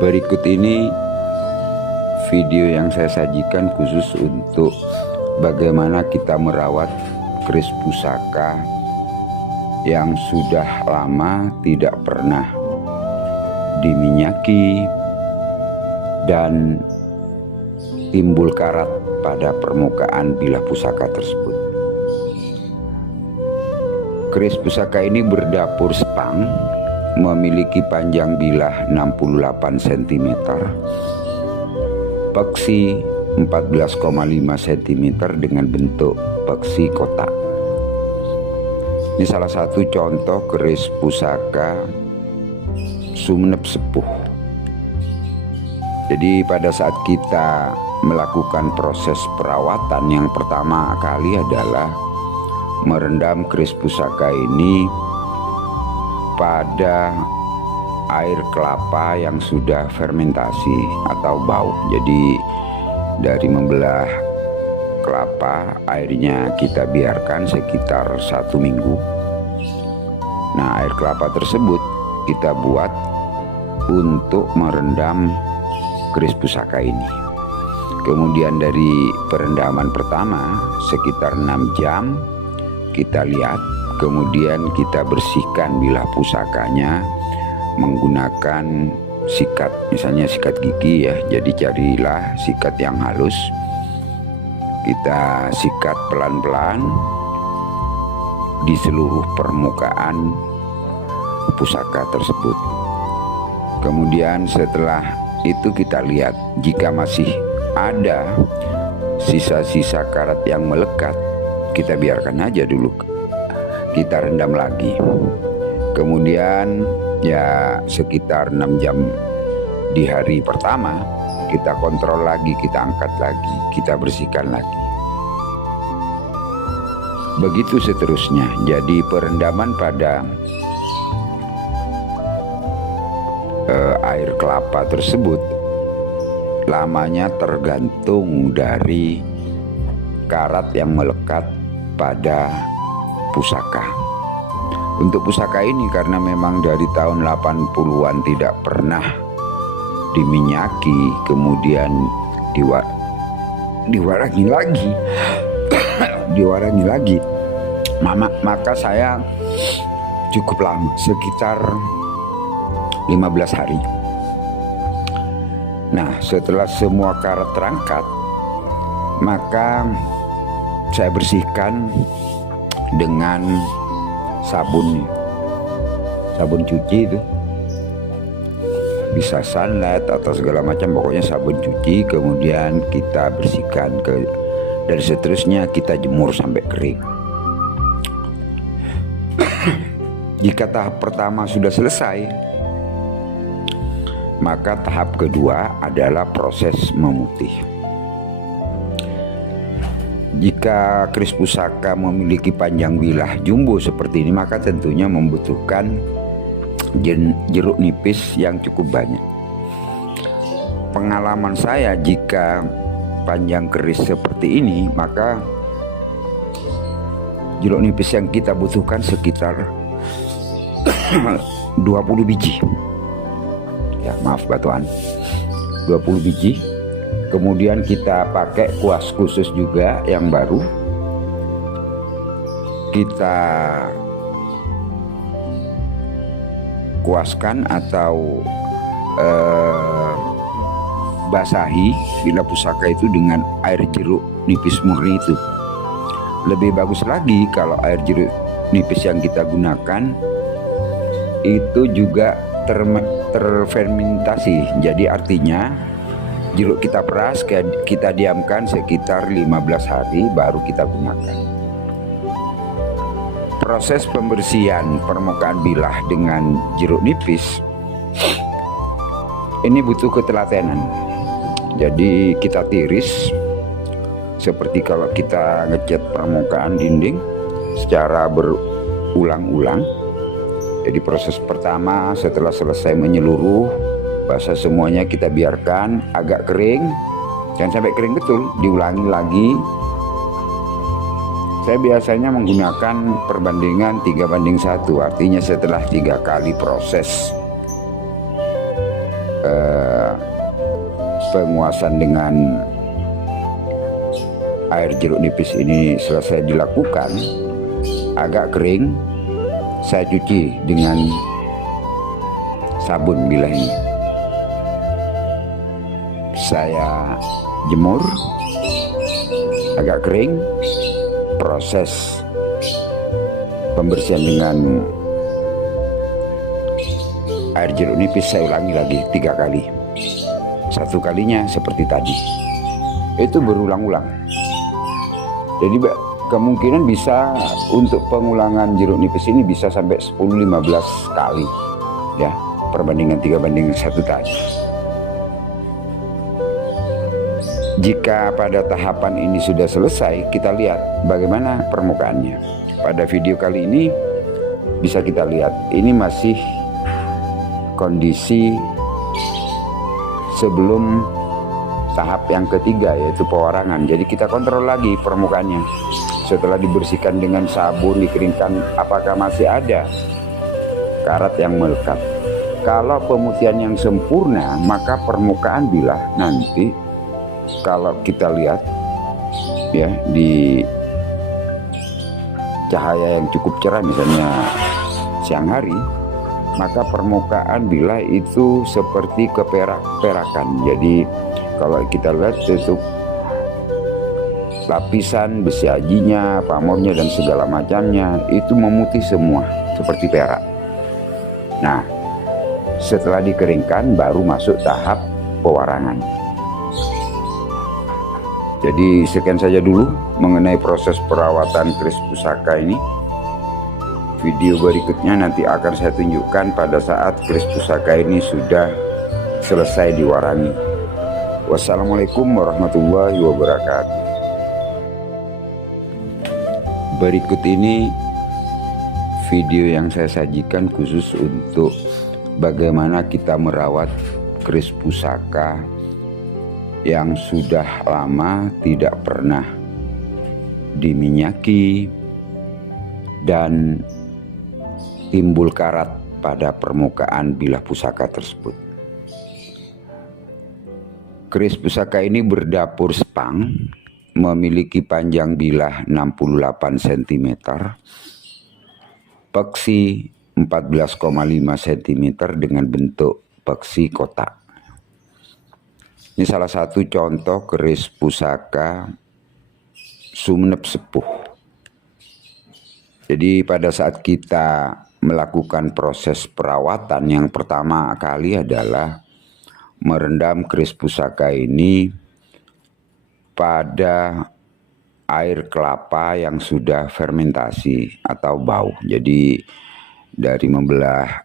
Berikut ini video yang saya sajikan khusus untuk bagaimana kita merawat keris pusaka yang sudah lama tidak pernah diminyaki dan timbul karat pada permukaan bilah pusaka tersebut. Keris pusaka ini berdapur spang, memiliki panjang bilah 68 cm, peksi 14,5 cm dengan bentuk peksi kotak. Ini salah satu contoh keris pusaka Sumeneb Sepuh. Jadi pada saat kita melakukan proses perawatan, yang pertama kali adalah merendam keris pusaka ini pada air kelapa yang sudah fermentasi atau bau. Jadi dari membelah kelapa, airnya kita biarkan sekitar 1 minggu. Nah, air kelapa tersebut kita buat untuk merendam keris pusaka ini. Kemudian dari perendaman pertama sekitar 6 jam kita lihat, kemudian kita bersihkan bilah pusakanya menggunakan sikat, misalnya sikat gigi ya. Jadi carilah sikat yang halus, kita sikat pelan-pelan di seluruh permukaan pusaka tersebut. Kemudian setelah itu kita lihat, jika masih ada sisa-sisa karat yang melekat, kita biarkan aja dulu, kita rendam lagi. Kemudian ya sekitar 6 jam di hari pertama kita kontrol lagi, kita angkat lagi, kita bersihkan lagi. Begitu seterusnya. Jadi perendaman pada air kelapa tersebut lamanya tergantung dari karat yang melekat pada pusaka. Untuk pusaka ini karena memang dari tahun 80-an tidak pernah diminyaki, kemudian diwarangi lagi diwarangi lagi, maka saya cukup lama, sekitar 15 hari. Nah, setelah semua karat terangkat, maka saya bersihkan dengan sabun cuci, itu bisa sunlight atau segala macam, pokoknya sabun cuci. Kemudian kita bersihkan dan seterusnya kita jemur sampai kering. Jika tahap pertama sudah selesai, maka tahap kedua adalah proses memutih. Jika keris pusaka memiliki panjang bilah jumbo seperti ini, maka tentunya membutuhkan jeruk nipis yang cukup banyak. Pengalaman saya, jika panjang keris seperti ini, maka jeruk nipis yang kita butuhkan sekitar 20 biji. Ya, maaf batuan, 20 biji. Kemudian kita pakai kuas khusus juga yang baru. Kita kuaskan atau basahi bilah pusaka itu dengan air jeruk nipis murni itu. Lebih bagus lagi kalau air jeruk nipis yang kita gunakan itu juga terfermentasi. Jadi artinya jeruk kita peras, kita diamkan sekitar 15 hari baru kita gunakan. Proses pembersihan permukaan bilah dengan jeruk nipis ini butuh ketelatenan. Jadi kita tiris seperti kalau kita ngecat permukaan dinding secara berulang-ulang. Jadi proses pertama setelah selesai menyeluruh, basah semuanya, kita biarkan agak kering, jangan sampai kering betul, diulangi lagi. Saya biasanya menggunakan perbandingan 3:1, artinya setelah 3 kali proses penguasaan dengan air jeruk nipis ini selesai dilakukan, agak kering, saya cuci dengan sabun bilah ini. Saya jemur, agak kering, proses pembersihan dengan air jeruk nipis saya ulangi lagi 3 kali. 1 kalinya seperti tadi, itu berulang-ulang. Jadi kemungkinan bisa untuk pengulangan jeruk nipis ini bisa sampai 10-15 kali ya, perbandingan 3:1 tadi. Jika pada tahapan ini sudah selesai, kita lihat bagaimana permukaannya. Pada video kali ini bisa kita lihat ini masih kondisi sebelum tahap yang ketiga, yaitu pewarangan. Jadi kita kontrol lagi permukaannya. Setelah dibersihkan dengan sabun, dikeringkan, apakah masih ada karat yang melekat. Kalau pemutihan yang sempurna, maka permukaan bilah nanti kalau kita lihat ya di cahaya yang cukup cerah, misalnya siang hari, maka permukaan bilah itu seperti keperak-perakan. Jadi kalau kita lihat itu lapisan besi ajinya, pamornya dan segala macamnya itu memutih semua seperti perak. Nah, setelah dikeringkan baru masuk tahap pewarangan. Jadi sekian saja dulu mengenai proses perawatan keris pusaka ini. Video berikutnya nanti akan saya tunjukkan pada saat keris pusaka ini sudah selesai diwarangi. Wassalamualaikum warahmatullahi wabarakatuh. Berikut ini video yang saya sajikan khusus untuk bagaimana kita merawat keris pusaka yang sudah lama tidak pernah diminyaki dan timbul karat pada permukaan bilah pusaka tersebut. Keris pusaka ini berdapur Sepang, memiliki panjang bilah 68 cm, peksi 14,5 cm dengan bentuk peksi kotak. Ini salah satu contoh keris pusaka Sumeneb Sepuh. Jadi pada saat kita melakukan proses perawatan, yang pertama kali adalah merendam keris pusaka ini pada air kelapa yang sudah fermentasi atau bau. Jadi dari membelah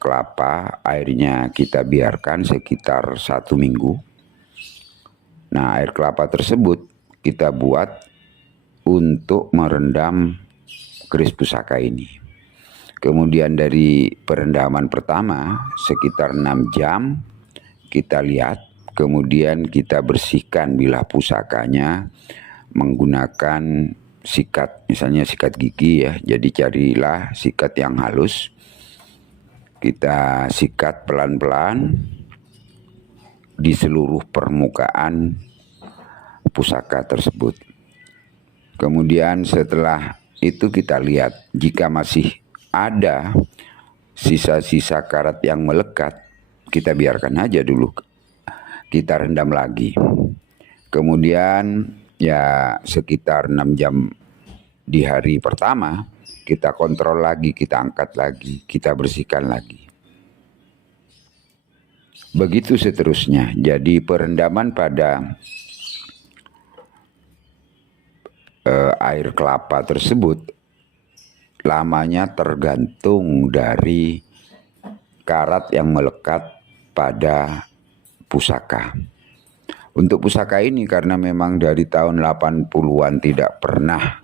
kelapa, airnya kita biarkan sekitar 1 minggu. Nah, air kelapa tersebut kita buat untuk merendam keris pusaka ini. Kemudian dari perendaman pertama sekitar 6 jam kita lihat, kemudian kita bersihkan bilah pusakanya menggunakan sikat, misalnya sikat gigi ya. Jadi carilah sikat yang halus. Kita sikat pelan-pelan di seluruh permukaan pusaka tersebut. Kemudian setelah itu kita lihat jika masih ada sisa-sisa karat yang melekat, kita biarkan aja dulu. Kita rendam lagi. Kemudian ya sekitar 6 jam di hari pertama, kita kontrol lagi, kita angkat lagi, kita bersihkan lagi. Begitu seterusnya. Jadi perendaman pada air kelapa tersebut lamanya tergantung dari karat yang melekat pada pusaka. Untuk pusaka ini karena memang dari tahun 80-an tidak pernah